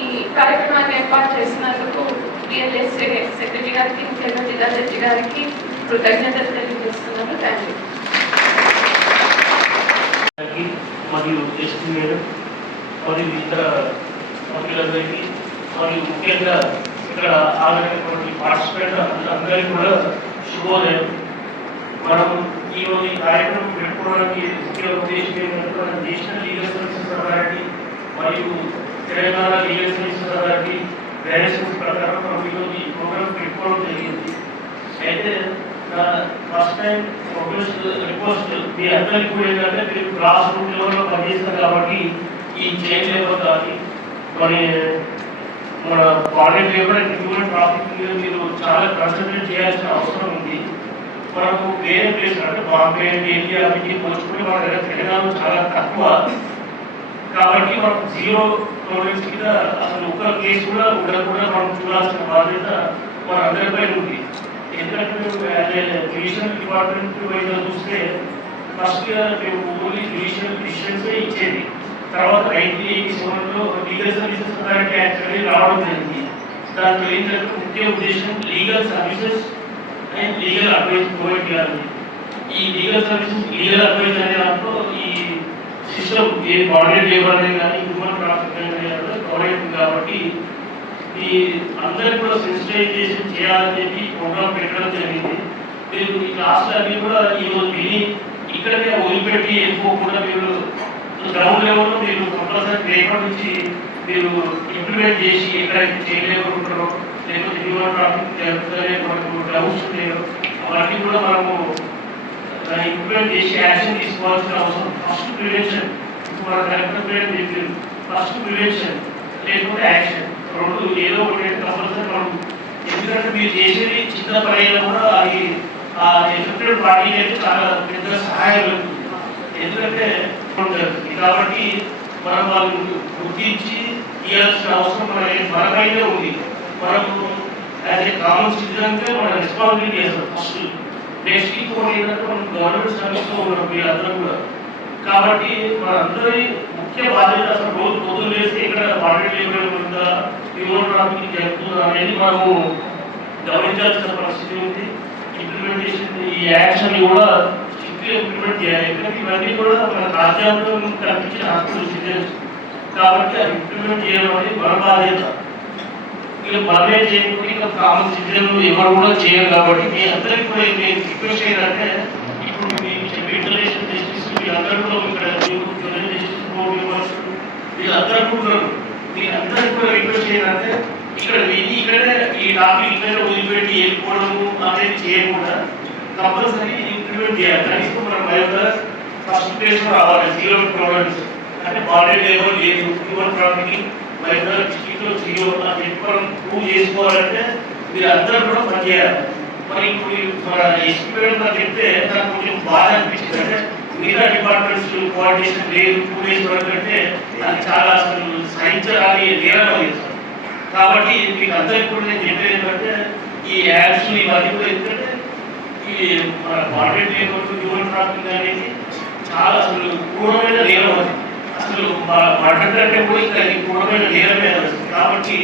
ఈ కార్యక్రమాన్ని ఏర్పాటు చేసినందుకు డిఎల్ఎస్ఏ సెక్రటరీ గారికి, ముఖ్యంగా జిల్లా జడ్జి గారికి కృతజ్ఞతలు తెలియజేస్తున్నాను. Thank you. మరియు ఎస్పీ మేడం మరియు ఇతర సభ్యులందరికీ మరియు ముఖ్యంగా ఇక్కడ ఆగినటువంటి పార్టిసిపేట్ అందరికీ కూడా శుభోదయం. మనం ఈరోజు ఈ కార్యక్రమం పెట్టుకోవడానికి ముఖ్య ఉద్దేశం ఏంటంటే నేషనల్ లీగల్ సర్వీసెస్ అథారిటీ మరియు Telangana legal services authority directions ప్రకారం మనం ఈరోజు ఈ ప్రోగ్రామ్ పెట్టుకోవడం జరిగింది. అయితే ఫస్ట్ టైం రిక్వెస్ట్ మీ అందరికీ కూడా ఏంటంటే మీరు క్లాస్ రూమ్ లెవెల్లో పనిచేస్తారు కాబట్టి ఈ చైన్ లేబర్ కానీ మన bonded labour and human trafficking మీద మీరు చాలా కాన్సన్ట్రేట్ చేయాల్సిన అవసరం ఉంది. మనకు వేరే ప్లేస్ అంటే బాంబే, ఢిల్లీ అవికి పోల్చుకుంటే మన దగ్గర తెలంగాణలో చాలా తక్కువ. కాబట్టి మనకు జీరో టాలరెన్స్ కింద అసలు ఒక్క కేసు కూడా ఉండకుండా మనం చూడాల్సిన బాధ్యత మన అందరిపై ఉంది. ఎందుకంటే జ్యుడిషియల్ డిపార్ట్మెంట్ వైపు చూస్తే ఫస్ట్ మేము ఓన్లీ జ్యుడిషియల్ డిసిషన్సే ఇచ్చేది. తర్వాత 1987లో లీగల్ సర్వీసెస్ అథారిటీ యాక్ట్ అనేది రావడం జరిగింది. దాంట్లో ఏంటంటే ముఖ్య ఉద్దేశం legal services and legal advice provide చేయాలి. ఈ లీగల్ సర్వీసెస్, లీగల్ అడ్వైస్ అనే దాంట్లో ఈ సిస్టమ్ ఏ బాండెడ్ లేబర్ అనేది కానీ, హ్యూమన్ ట్రాఫికింగ్ అనేది కవర్ అవుతుంది. కాబట్టి ఈ అందరికీ కూడా సెన్సిటైజేషన్ చేయాలని చెప్పి ప్రోగ్రామ్ పెట్టడం జరిగింది. మీరు ఈ క్లాసులు అన్నీ కూడా ఈరోజు విని ఇక్కడనే వదిలిపెట్టి వెళ్ళిపోకుండా మీరు గ్రౌండ్ లెవెల్లో మీరు కంపల్సరీ రేపటి నుంచి మీరు ఇంప్లిమెంట్ చేసి ఎక్కడైతే చేయలేకుంటారో, లేకపోతే హ్యూమన్ ట్రాఫిక్ జరుగుతుందనే మనకు డౌట్స్ ఉన్నాయో అవన్నీ కూడా మనము ఇంప్లిమెంట్ చేసి యాక్షన్ తీసుకోవాల్సిన అవసరం. ఫస్ట్ ప్రివెన్షన్, మన కలెక్టర్ పేరు చెప్పారు, ఫస్ట్ ప్రివెన్షన్ లేకపోతే యాక్షన్, రెండు ఏదో ఒకటి కంపల్సరీ మనం. ఎందుకంటే మీరు చేసేది చిన్న పని అయినా కూడా అది ఆ ఎఫెక్టెడ్ పార్టీకి అయితే చాలా పెద్ద సహాయం అవుతుంది. ఎందుకంటే జరుగుతుంది కాబట్టి మనం వాళ్ళు గుర్తించి ఇవ్వాల్సిన అవసరం మనకైతే ఉంది. మనము యాజ్ ఏ కామన్ సిటిజన్గా మన రెస్పాన్సిబిలిటీ చేస్తాం. ఫస్ట్ నెక్స్ట్ ఇంకోటి ఏంటంటే మనం గవర్నమెంట్ సర్వీస్లో ఉన్నాం వీళ్ళందరూ కూడా. కాబట్టి మనందరి ముఖ్య బాధ్యత అసలు రోజు పొద్దున్న వేస్తే ఇక్కడ బాండెడ్ లేబర్ ఉందా, హ్యూమన్ ట్రాఫికింగ్ జరుగుతుందా అనేది మనము గమనించాల్సిన పరిస్థితి ఉంది. ఇంప్లిమెంటేషన్ ఈ యాక్షన్ కూడా స్ట్రిక్ట్గా ఇంప్లిమెంట్ చేయాలి. ఎందుకంటే ఇవన్నీ కూడా మన రాజ్యాంగం కల్పించిన హక్కులు సిటిజన్స్. కాబట్టి అది ఇంప్లిమెంట్ చేయడం అనేది మన బాధ్యత. ఇక మనమే చేయకుండా ఇక కామన్ సిటిజన్లు ఎవరు కూడా చేయరు. కాబట్టి మీ అందరికీ కూడా నేను రిక్వెస్ట్ చేయాలంటే ఇప్పుడు మీ ఇంటర్నేషనల్ జస్టిస్ వీళ్ళందరూ కూడా ఇక్కడ జస్టిస్ బోర్డు మెంబర్స్ వీళ్ళందరూ కూడా మీకు అందరికీ కూడా రిక్వెస్ట్ ఏంటంటే ఇక్కడ విని ఇక్కడే ఈ టాపిక్ ఇక్కడే వదిలిపెట్టి వెళ్ళిపోవడము అనేది చేయకుండా కంపల్సరీ ఇంప్లిమెంట్ చేయాలి. కనీసం మనం బయోగా ఫస్ట్ ప్లేస్ రావాలి. 0 ప్రాబ్లమ్స్ అంటే బాడీ లెవెల్ లేదు, హ్యూమన్ ట్రాఫికింగ్ బయోగా డిస్ట్రిక్ట్లో 0 అని చెప్పి మనం ప్రూవ్ చేసుకోవాలంటే మీరు అందరూ కూడా పనిచేయాలి. మరి ఇప్పుడు మన ఎస్పీఎల్ చెప్తే నాకు కొంచెం బాధ అనిపించింది. అంటే మిగతా డిపార్ట్మెంట్స్ కోఆర్డినేషన్ లేదు 2 days వరకు అంటే అది చాలా అసలు సహించాలని నేరం అది. కాబట్టి మీకు అందరికీ కూడా నేను చెప్పేది ఏంటంటే ఈ యాప్స్ ఇవన్నీ కూడా ఎందుకంటే ఈ మన బాడీ హ్యూమన్ ట్రాఫికింగ్ అనేది చాలా అసలు క్రూరమైన నేరం అది. అసలు మర్డర్ అంటే కూడా ఇంకా ఇది క్రూరమైన నేరమే అది. కాబట్టి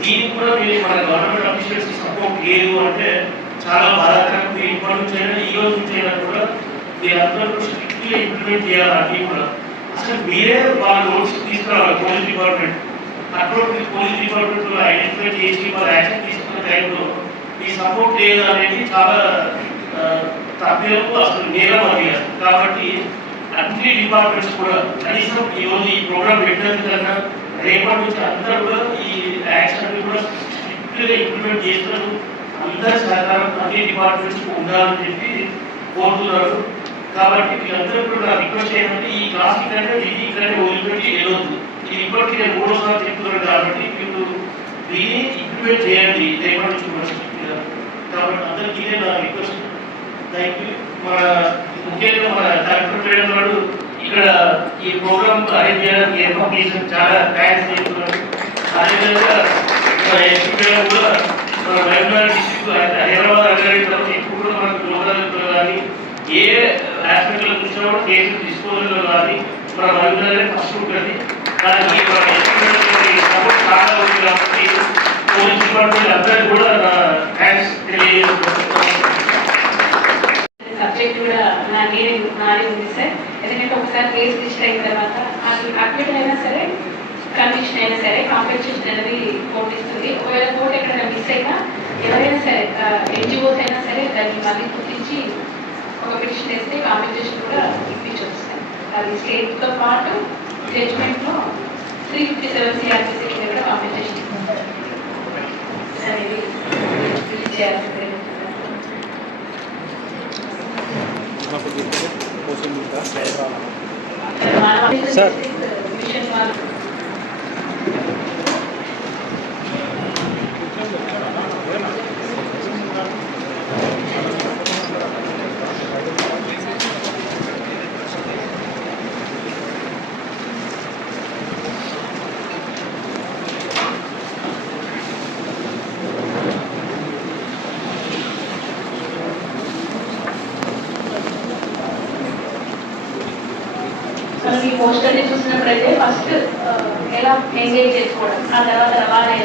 దీనికి కూడా మీరు మన గవర్నమెంట్ ఆఫీషియల్స్ సపోర్ట్ లేదు అంటే చాలా బాధాకరం. మీరు ఇప్పటి నుంచి అయినా ఈ రోజు నుంచి అయినా కూడా మీరందరూ స్ట్రిక్ట్గా ఇంప్లిమెంట్ చేయాలి. అన్నీ కూడా అసలు మీరే వాళ్ళ నోట్స్ తీసుకురావాలి. పోలీస్ డిపార్ట్మెంట్ అటువంటి పోలీస్ డిపార్ట్మెంట్లో ఐడెంటిఫై చేసి వాళ్ళ యాక్షన్ తీసుకునే టైంలో మీ సపోర్ట్ లేదు అనేది చాలా తప్పేపు, అసలు నేరం అది. కాబట్టి అన్ని డిపార్ట్మెంట్స్ కూడా కనీసం ఈరోజు ఈ ప్రోగ్రామ్ పెట్టినందుకన్నా రేపటి నుంచి అందరూ కూడా ఈ యాక్షన్ కూడా స్ట్రిక్ట్గా ఇంప్లిమెంట్ చేస్తారు. అందరి సహకారం అన్ని డిపార్ట్మెంట్స్ ఉండాలని చెప్పి కోరుతున్నారు. కాబట్టి మీరందరూ కూడా నా రిక్వెస్ట్ ఏంటంటే ఈ క్లాస్ కంటే ఇది ఇక్కడే వదిలిపెట్టి వెళ్ళొద్దు. ఇది ఇప్పటికీ నేను 3వ సార్లు చెప్తున్నాను. కాబట్టి మీరు దీన్ని ఇంప్లిమెంట్ చేయండి రేపటి నుంచి కూడా స్ట్రిక్ట్గా. కాబట్టి అందరికీ ఇదే నా రిక్వెస్ట్. Thank you. మన ముఖ్యంగా మన కలెక్టర్ మేడం గారు ఇక్కడ ఈ ప్రోగ్రామ్ అరేంజ్ చేయడానికి ఏర్పాటు చేసిన చాలా థ్యాంక్స్ చేస్తున్నారు. అదేవిధంగా మన ఎస్పీ మేడం కూడా మన వైఎస్ఆర్ డిస్ట్రిక్ట్ హైదరాబాద్ అగ్రహించడం ఇప్పుడు కూడా మనకు లోకల్లో కానీ ఏ హాస్పిటల్ చూసినా కూడా కేసులు తీసుకోవడంలో కానీ మన వైఎస్ఆర్ ఫస్ట్ ఉంటుంది. దానికి మన ఎస్పీ సపోర్ట్ చాలా ఉంది. కాబట్టి పోలీస్ డిపార్ట్మెంట్ అందరికీ కూడా నా థ్యాంక్స్ తెలియజేస్తున్నాను. సబ్జెక్ట్ కూడా నాదే ఉంది సార్. ఎందుకంటే ఒకసారి కేసు రిజిస్టర్ అయిన తర్వాత అది అడ్మిట్ అయినా సరే, కన్విక్షన్ అయినా సరే కాంపెన్సేషన్ అనేది కోర్టు ఇస్తుంది. ఒకవేళ కోర్టు ఎక్కడైనా మిస్ అయినా ఎవరైనా సరే ఎన్జిఓస్ అయినా సరే దాన్ని మళ్ళీ గుర్తించి ఒక పిటిషన్ వేస్తే కాంపెన్సేషన్ కూడా ఇప్పించవచ్చు సార్. అది స్టేట్తో పాటు జడ్జిమెంట్లో 357 CRPC కింద కూడా కాంపెన్సేషన్ అనేది రిలీజ్ చేయాల్సింది. సార్ మనం ఈ పోస్టర్ని చూసినప్పుడైతే ఫస్ట్ ఎలా ఎంగేజ్ చేసుకోవడం, ఆ తర్వాత రవాణా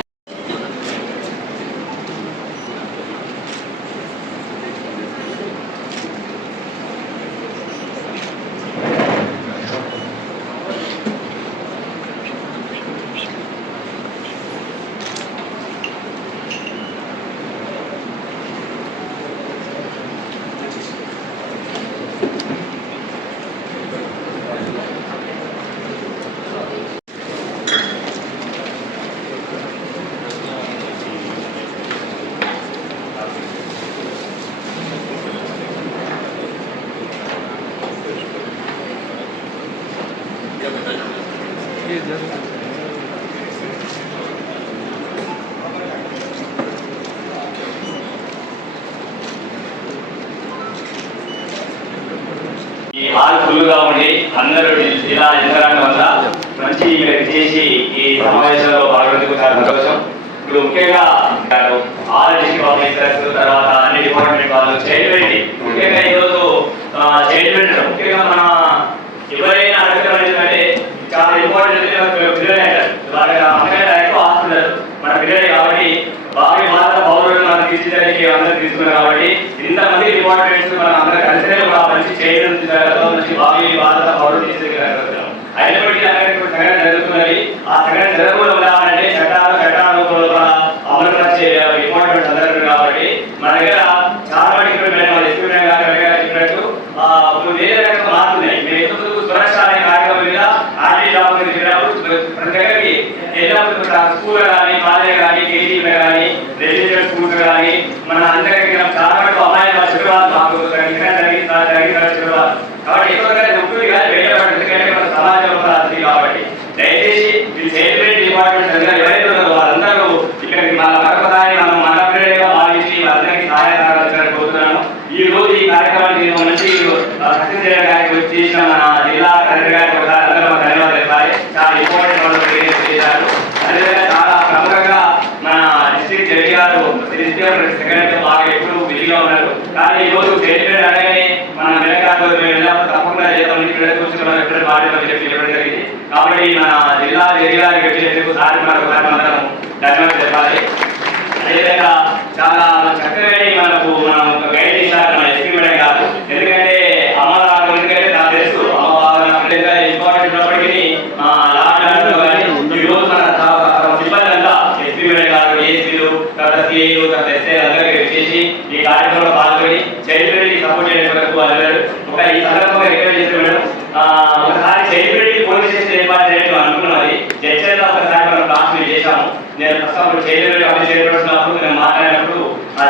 ఈ హాల్ ఫుల్గా ఉండి అందరూ జిల్లా యంత్రాంగం అంతా మంచి చేసి ఈ సమావేశంలో పాల్గొనేందుకు చాలా సంతోషం. ఇప్పుడు ముఖ్యంగా ఆల్ డిస్ట్రిక్ట్ ఆఫీసర్స్, తర్వాత అన్ని డిపార్ట్మెంట్ వాళ్ళు చైల్డ్, ముఖ్యంగా ఈరోజు చైల్డ్ ముఖ్యంగా మన ఎవరైనా అడగడం ఏంటంటే చాలా ఇంపార్టెంట్ పిల్లలే అంటారు. వాళ్ళకి అమ్మగారు ఎక్కువ హాస్పిటల్ మన పిల్లలే. కాబట్టి భావి భారత పౌరులను మనం తీర్చిదానికి అందరూ తీసుకున్నాం. కాబట్టి ఇంతమంది డిపార్ట్మెంట్స్ మనం అందరూ కలిసినే కూడా మంచి చేయడం మంచి భావి భారత పౌరులు తీర్చగలుగుతాం. అయినప్పటికీ అక్కడ సంఘటన జరుగుతున్నది. ఆ సంఘటన జరగకుండా ఉండాలంటే చట్టాలు కూడా అమలు పరిచే డిపార్ట్మెంట్స్ అందరూ. కాబట్టి మన దగ్గర చాలా మటుకు చెప్పినట్టు వేరే రకంగా మారుతున్నాయి. మేము సురక్ష అనే కార్యక్రమం మీద ఆర్టీ డాక్యుమెంట్ ప్రతి దగ్గరికి వెళ్ళినప్పుడు కేజీలు కానీ రెసిడెన్షియల్ స్కూల్స్ కానీ మన అందరికీ చాలా వరకు అమ్మాయిలు శుక్రవారం మాకు జరిగింది కాబట్టి ఎక్కువగా ఉంటుంది కానీ వెళ్ళబడి ఎందుకంటే మన సమాజంలో వస్తుంది కాబట్టి దయచేసి ఈ సెలిబ్రిటీ డిపార్ట్మెంట్ ఎవరైతే ఉన్నారో వాళ్ళందరూ ఇక్కడికి మన మరొకసారి మనం మన పిల్లలుగా భావించి వాళ్ళందరికీ సహాయకారాలు కోరుతున్నాను. ఈ రోజు ఈ కార్యక్రమాన్ని మంచి సక్సెస్ చేయడానికి వచ్చేసిన మన జిల్లా కలెక్టర్ గారికి ఒకసారి అందరూ ధన్యవాదాలు చెప్పాలి. చాలా ఇంపార్టెంట్ వాళ్ళు చేశారు. అదేవిధంగా చాలా ప్రముఖంగా మన డిస్ట్రిక్ట్ జడ్జి గారు సెక్రటరీ బాగా ఎప్పుడు బిజీగా ఉన్నారు. కానీ ఈ రోజు సెలిబ్రేట్ అనగానే మన వెనకాల వెళ్ళినప్పుడు తప్పకుండా చేద్దాం ఎక్కడ బాధ్యతలు చెప్పడం జరిగింది. కాబట్టి మన జిల్లా జడ్జి గారికి వచ్చేందుకు సారి మరొకసారి అందరం ధన్యవాదాలు చెప్పాలి. అదేవిధంగా చాలా చక్కగా మనం గైడ్ చేశారు మన ఎస్పీ మేడం గారు. ఎందుకంటే అమ్మవారు ఎందుకంటే నాకు తెలుసు అమ్మవారు ఇంపార్టెంట్ ఉన్నప్పటికీ ఈ రోజు మన సిబ్బంది అంతా ఎస్పీ మేడం గారు, ఏఎస్పీలు, తర్వాత సిఐలు, తర్వాత ఎస్ఐ అందరికీ వచ్చేసి ఈ కార్యక్రమంలో పాల్గొని సెలిబ్రిటీ సపోర్ట్ చేయడం వరకు అన్నారు. ఒక ఈ సందర్భంగా రిక్వెస్ట్ చేస్తే మేడం ఒకసారి సెలిబ్రిటీ పోలీస్ స్టేషన్ ఏర్పాటు చేయడం అనుకున్నది జడ్జెల్లో ఒకసారి మనం క్లాస్ మీరు చేశాము. నేను ప్రస్తుతం సెలిబ్రిటీ ఆఫీస్ ఏర్పడుతున్నప్పుడు నేను మాట్లాడినప్పుడు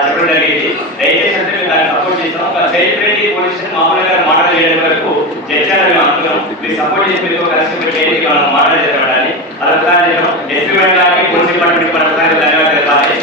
చెప్పడం జరిగింది. దయచేసి అంటే మేము దాన్ని సపోర్ట్ చేస్తాం. ఒక సెలిబ్రిటీ పోలీస్ స్టేషన్ మామూలుగా మాటలు చేయడం వరకు జడ్జెలు మేము అనుకున్నాం. మీరు సపోర్ట్ చేసి మీరు కలిసి చేయడానికి మనం మాటలు చేద్దామని అదొకసారి ఎస్పీ మేడం గారికి పోలీస్ డిపార్ట్మెంట్ మరొకసారి ధన్యవాదాలు చెప్పాలి.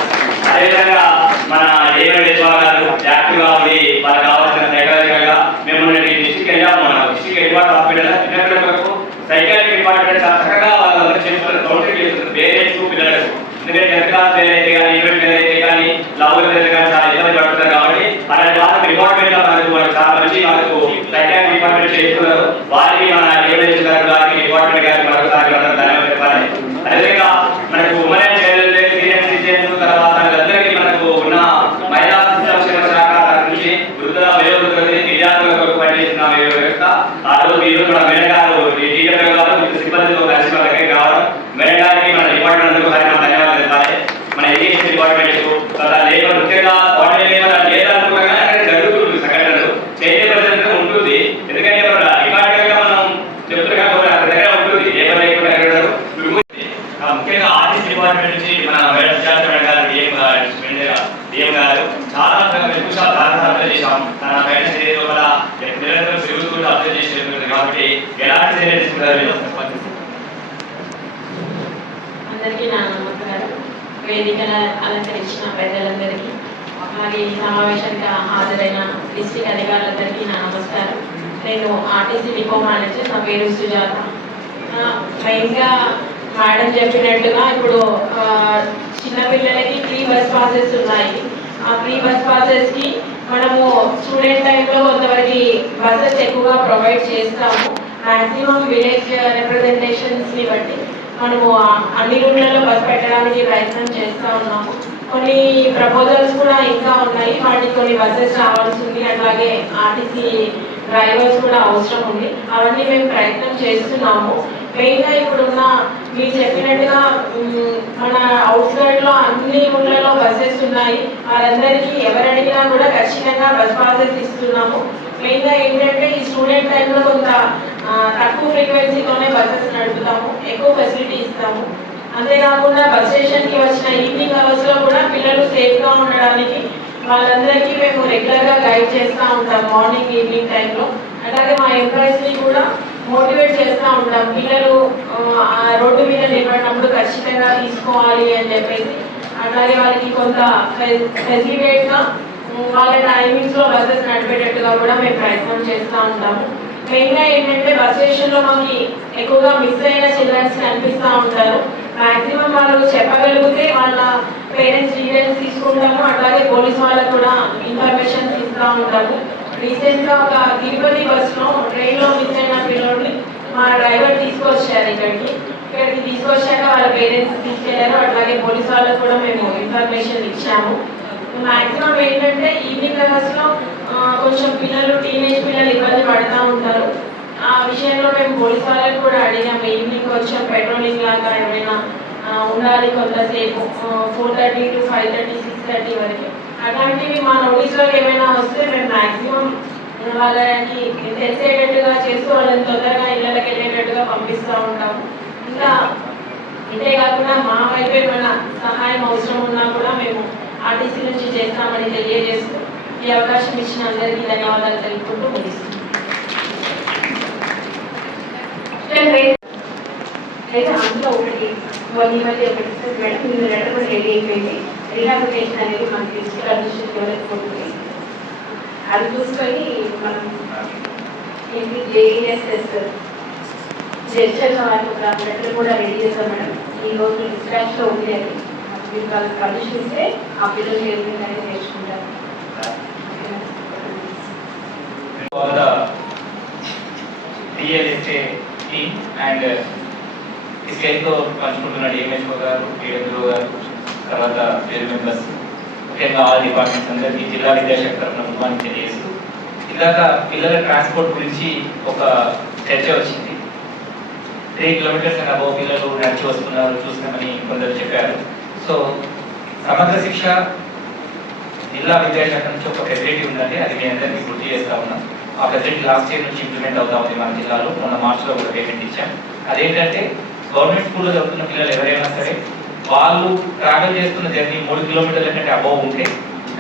అదేవిధంగా మన ఏఎంఎల్ గారు యాక్టివ్గా ఉండి వాళ్ళకి కావాల్సిన సైకాలజికల్గా మేము డిస్ట్రిక్ట్ వెళ్ళాము. మన డిస్ట్రిక్ట్ హెడ్ క్వార్టర్ హాస్పిటల్ చిన్నపిల్లల వరకు సైకాలజీ డిపార్ట్మెంట్ చాలా చక్కగా వాళ్ళందరూ చేస్తున్నారు. కౌన్సిలింగ్ చేస్తున్నారు పేరెంట్స్ పిల్లలకు. ఎందుకంటే టెన్త్ క్లాస్ పిల్లలు అయితే కానీ ఈవెంట్ పిల్లలు అయితే కానీ లవర్ పిల్లలు కానీ చాలా ఇబ్బంది పడుతున్నారు. కాబట్టి అలాంటి వాళ్ళకి డిపార్ట్మెంట్ మనకు చాలా మంచి మనకు సైకాలజీ డిపార్ట్మెంట్ చేస్తున్నారు. వారికి మన ఏఎంఎల్ గారు గారికి డిపార్ట్మెంట్ గారికి మరొకసారి ధన్యవాదాలు చెప్పాలి. అదేవిధంగా మనకు women and child senior citizens తర్వాత అందరికీ మనకు ఉన్న మహిళా సంక్షేమ శాఖ నుంచి వృద్ధుల వయోవృద్ధులని విద్యార్థుల కొరకు పనిచేసిన వ్యవస్థ ఆ రోజు ఈ రోజు మన మేడం గారు టీచర్ గారు సిబ్బందితో కలిసి మన దగ్గరికి రావడం మేడం గారికి మన డిపార్ట్మెంట్ ధన్యవాదాలు చెప్పాలి. మన ఎడ్యుకేషన్ డిపార్ట్మెంట్ లేబర్ ముఖ్యంగా లేదనుకోగా జరుగుతుంది సంఘటనలు చైతన్య ఉంటుంది. ఎందుకంటే రికార్డుగా మనం చెప్తున్నా అక్కడ దగ్గర ఉంటుంది లేబర్ లేకుండా ముఖ్యంగా ఆర్టీసీ డిపార్ట్మెంట్ నుంచి మన మేడం విద్యార్థి మేడం గారు డిఎం గారు చాలా అర్థం చేశాం. తన గైడెన్స్ ఏరియా లోపల నిరంతరం పెరుగుతూ అర్థం చేసి కాబట్టి ఎలాంటి చర్యలు తీసుకుంటారు? అందరికీ నా నమస్కారం. వేదికను అలంకరించిన పెద్దలందరికీ మరి సమావేశానికి హాజరైన డిస్ట్రిక్ట్ అధికారులందరికీ నా నమస్కారం. నేను ఆర్టీసీ డిపో మేనేజర్, నా పేరు సుజాత. మెయిన్గా మేడం చెప్పినట్టుగా ఇప్పుడు చిన్నపిల్లలకి ఫ్రీ బస్ పాసెస్ ఉన్నాయి. ఆ ఫ్రీ బస్ పాసెస్కి మనము స్టూడెంట్ టైంలో కొంతవరకు బస్సెస్ ఎక్కువగా ప్రొవైడ్ చేస్తాము. మ్యాక్సిమం విలేజ్ రిప్రజెంటేషన్స్ని బట్టి మనము అన్ని రూట్లలో బస్ పెట్టడానికి ప్రయత్నం చేస్తూ ఉన్నాము. కొన్ని ప్రపోజల్స్ కూడా ఇంకా ఉన్నాయి. వాటికి కొన్ని బస్సెస్ రావాల్సి ఉంది. అట్లాగే ఆర్టీసీ డ్రైవర్స్ కూడా అవసరం ఉంది. అవన్నీ మేము ప్రయత్నం చేస్తున్నాము. మెయిన్గా ఇప్పుడున్న మీరు చెప్పినట్టుగా మన అవుట్స్కర్ట్లో అన్ని ఊళ్ళలో బస్సెస్ ఉన్నాయి. వాళ్ళందరికీ ఎవరు అడిగినా కూడా ఖచ్చితంగా బస్ పాసెస్ ఇస్తున్నాము. మెయిన్గా ఏంటంటే ఈ స్టూడెంట్ టైంలో కొంత తక్కువ ఫ్రీక్వెన్సీతోనే బస్సెస్ నడుపుతాము, ఎక్కువ ఫెసిలిటీ ఇస్తాము. అంతేకాకుండా బస్ స్టేషన్కి వచ్చిన ఈవినింగ్ అవర్స్లో కూడా పిల్లలు సేఫ్గా ఉండడానికి వాళ్ళందరికీ మేము రెగ్యులర్గా గైడ్ చేస్తూ ఉంటాం మార్నింగ్ ఈవినింగ్ టైంలో. అలాగే మా ఎంప్లాయీస్ని కూడా మోటివేట్ చేస్తూ ఉంటాం. పిల్లలు రోడ్డు మీద నిలబడినప్పుడు ఖచ్చితంగా తీసుకోవాలి అని చెప్పేసి. అట్లాగే వాళ్ళకి కొంత ఫెసిలిటేట్గా వాళ్ళ టైమింగ్స్లో బస్సెస్ నడిపేటట్టుగా కూడా మేము ప్రయత్నం చేస్తూ ఉంటాము. మెయిన్గా ఏంటంటే బస్ స్టేషన్లో మాకు ఎక్కువగా మిస్ అయిన చిల్డ్రన్స్ కనిపిస్తూ ఉంటారు. మ్యాక్సిమం వాళ్ళు చెప్పగలిగితే వాళ్ళ పేరెంట్స్ డీటెయిల్స్ తీసుకుంటాము. అట్లాగే పోలీస్ వాళ్ళకు కూడా ఇన్ఫర్మేషన్స్ ఇస్తూ ఉంటాము. రీసెంట్గా ఒక తిరుపతి బస్సులో ట్రైన్లో మిస్ అయిన పిల్లల్ని మా డ్రైవర్ తీసుకొచ్చారు. ఇక్కడికి తీసుకొచ్చాక వాళ్ళ పేరెంట్స్ తీసుకెళ్లారు. అట్లాగే పోలీస్ వాళ్ళకు కూడా మేము ఇన్ఫర్మేషన్ ఇచ్చాము. మ్యాక్సిమం ఏంటంటే ఈవినింగ్ అవర్స్లో కొంచెం పిల్లలు టీనేజ్ పిల్లలు ఇబ్బంది పడుతూ ఉంటారు. ఆ విషయంలో మేము పోలీస్ వాళ్ళకి కూడా అడిగాము. ఈవినింగ్ కొంచెం పెట్రోలింగ్ లాగా ఏమైనా ఉండాలి కొంతసేపు 4:30 to 5:30, 6:30 వరకు. అట్లాంటివి మా నోటీస్లోకి ఏమైనా వస్తే మేము మ్యాక్సిమం వాళ్ళకి తెలిసేటట్టుగా చేస్తూ వాళ్ళని తొందరగా ఇళ్ళకి వెళ్ళేటట్టుగా పంపిస్తూ ఉంటాము. ఇంకా ఇంతే కాకుండా మా వైపు ఏమైనా సహాయం అవసరం ఉన్నా కూడా మేము ఆర్టీసీ నుంచి చేస్తామని తెలియజేస్తూ ఈ అవకాశం ఇచ్చిన అందరికీ ధన్యవాదాలు తెలుపుకుంటూ ముగిస్తున్నాం. అందులో ఒకటి ఈ మధ్య ఒకటి మేడం లెటర్ కూడా రెడీ అయిపోయింది. రీహాబిలిటేషన్ అనేది మనకి డిజిటల్ అడ్మినిస్ట్రేషన్ డెవలప్ అవుతుంది. అది చూసుకొని మనం ఏంటి జేఈఎస్ఎస్ జడ్జెస్ వారికి ఒక లెటర్ కూడా రెడీ చేస్తాం మేడం. ఈ రోజు డిస్పాచ్లో ఉంది. అది మీరు వాళ్ళకి పర్మిషన్ ఇస్తే ఆ పిల్లలు అనేది నేర్చుకుంటారు. టీమ్ అండ్ ఈ స్టేజ్లో పంచుకుంటున్న డిఎంహెచ్ఓ గారు, ఏడబ్ల్యూ గారు, తర్వాత పేరు మెంబర్స్, ముఖ్యంగా ఆల్ డిపార్ట్మెంట్స్ అందరికీ జిల్లా విద్యాశాఖ తరఫున గుడ్ తెలియజేస్తూ, ఇందాక పిల్లల ట్రాన్స్పోర్ట్ గురించి ఒక చర్చ వచ్చింది. 3 కిలోమీటర్స్ అండ్ అబౌవ్ పిల్లలు నడిచి వస్తున్నారు చూసినామని కొందరు చెప్పారు. సో సమగ్ర శిక్ష జిల్లా విద్యాశాఖ నుంచి ఒక ఫెసిలిటీ ఉందండి, అది మీ అందరికీ గుర్తు చేస్తా ఉన్నాం. ఆ ఫెసిలిటీ లాస్ట్ ఇయర్ నుంచి ఇంప్లిమెంట్ అవుతా ఉంది మన జిల్లాలో. మొన్న మార్చిలో ఒక పేమెంట్ ఇచ్చాం. అదేంటంటే గవర్నమెంట్ స్కూల్లో చదువుతున్న పిల్లలు ఎవరైనా సరే వాళ్ళు ట్రావెల్ చేస్తున్న జర్నీ 3 కిలోమీటర్ల కంటే అబౌవ్ ఉంటే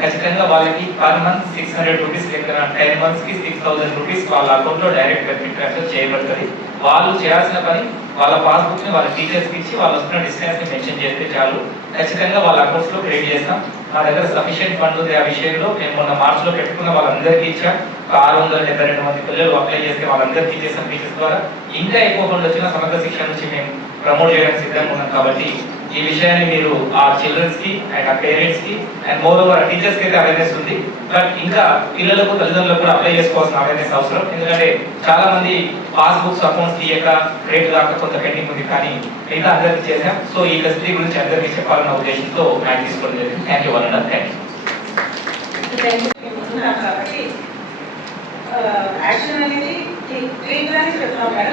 ఖచ్చితంగా వాళ్ళకి పర్ మంత్ 600 రూపీస్ లేదా 10 మంత్స్కి 6000 రూపీస్ వాళ్ళ అకౌంట్లో డైరెక్ట్ బెనిఫిట్ ట్రాన్స్ఫర్ చేయబడుతుంది. వాళ్ళు చేయాల్సిన పని వాళ్ళ పాస్బుక్ని వాళ్ళ టీచర్స్కి ఇచ్చి వాళ్ళు వస్తున్న డిస్టెన్స్ని మెన్షన్ చేస్తే చాలు, ఖచ్చితంగా వాళ్ళ అకౌంట్స్లో క్రియేట్ చేస్తాం. మా దగ్గర సఫిషియెంట్ ఫండ్ ఉంది. ఆ విషయంలో మేము మొన్న మార్చిలో పెట్టుకున్న వాళ్ళందరికీ ఇచ్చాం. 672 మంది పిల్లలు అప్లై చేస్తే వాళ్ళందరికీ చేసిన టీచర్స్ ద్వారా ఇంకా ఎక్కువ ఫండ్ వచ్చిన సమగ్ర శిక్షణ నుంచి మేము ప్రమోట్ చేయడానికి సిద్ధంగా ఉన్నాం. కాబట్టి ఈ విషయాన్ని మీరు ఆ చిల్డ్రన్స్ కి అండ్ ఆ పేరెంట్స్ కి అండ్ మోర్ ఓవర్ టీచర్స్ కి అయితే అవేర్నెస్ ఉంది. బట్ ఇంకా పిల్లలకు తల్లిదండ్రులకు కూడా అప్లై చేసుకోవాల్సిన అవేర్నెస్ అవసరం. ఎందుకంటే చాలా మంది పాస్బుక్స్ అకౌంట్స్ తీయక రేట్ కాక కొంత పెండింగ్ ఉంది, కానీ మిగతా అందరికీ చేశాం. సో ఈ ఫెసిలిటీ గురించి అందరికీ చెప్పాలన్న ఉద్దేశంతో మ్యాచ్ తీసుకోవడం జరిగింది. Thank you one and thank you. కాబట్టి యాక్షన్ అనేది క్లీన్ గానే చెప్తాం మేడం.